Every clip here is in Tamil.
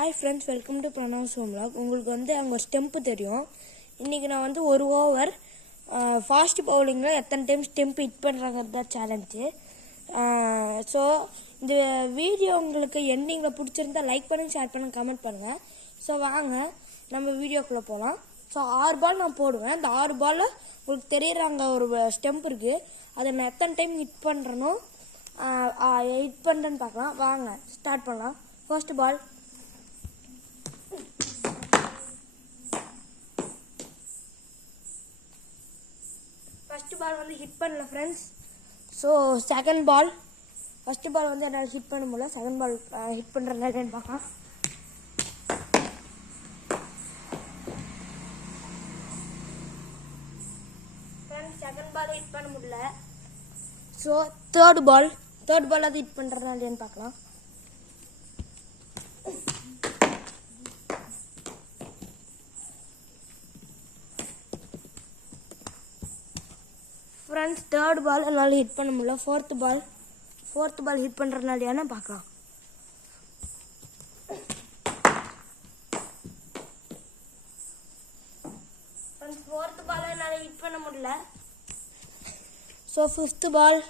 Hi friends, welcome to Pranav சோம்லாக். உங்களுக்கு அங்கே ஒரு ஸ்டெம்ப்பு தெரியும். இன்றைக்கி நான் ஒரு ஓவர் ஃபாஸ்ட் பவுலிங்கில் எத்தனை டைம் ஸ்டெம்ப் ஹிட் பண்ணுறாங்கிறது தான் சேலஞ்சு. ஸோ இந்த வீடியோ உங்களுக்கு எண்டிங்கில் பிடிச்சிருந்தா லைக் பண்ணுங்கள், ஷேர் பண்ணுங்கள், கமெண்ட் பண்ணுங்கள். ஸோ வாங்க நம்ம வீடியோக்குள்ளே போகலாம். ஸோ 6 பால் நான் போடுவேன். அந்த 6 பாலில் உங்களுக்கு தெரியுற அங்கே ஒரு ஸ்டெம்ப் இருக்குது. அதை நான் எத்தனை டைம் ஹிட் பண்ணுறேன்னு பார்க்கலாம். வாங்க ஸ்டார்ட் பண்ணலாம். First ball. First ball hit பண்ணல friends. So second ball. First ball என்னால் ஹிட் பண்ண முடியல. செகண்ட் பால் ஹிட் பண்ணுறேன்னு பார்க்கலாம். ஃப்ரெண்ட்ஸ் செகண்ட் பால் ஹிட் பண்ண முடியல. ஸோ தேர்ட் பால் அது ஹிட் பண்ணுறதுனால பார்க்கலாம். ஃப்ரெண்ட்ஸ் தேர்ட் பால் என்னால் ஹிட் பண்ண முடியல. ஃபோர்த் பால் ஹிட் பண்ணுறதுனால பார்க்கலாம். ஃப்ரெண்ட்ஸ் ஃபோர்த் பால் என்னால் ஹிட் பண்ண முடியல. ஸோ ஃபிஃப்த் பால்.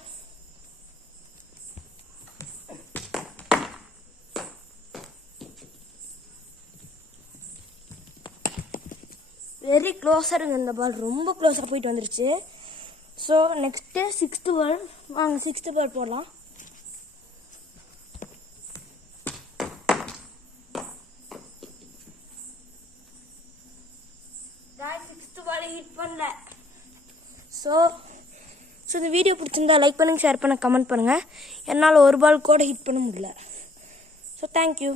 வெரி க்ளோஸாக இருக்குது இந்த பால், ரொம்ப க்ளோஸாக போயிட்டு வந்துருச்சு. ஸோ நெக்ஸ்ட்டு சிக்ஸ்த்து பால். வாங்க சிக்ஸ்த்து பால் போடலாம். சிக்ஸ்த்து பால் ஹிட் பண்ணல. ஸோ இந்த வீடியோ பிடிச்சிருந்தா லைக் பண்ணுங்கள், ஷேர் பண்ணுங்கள், கமெண்ட் பண்ணுங்கள். என்னால் ஒரு பால் கூட ஹிட் பண்ண முடியல. So thank you.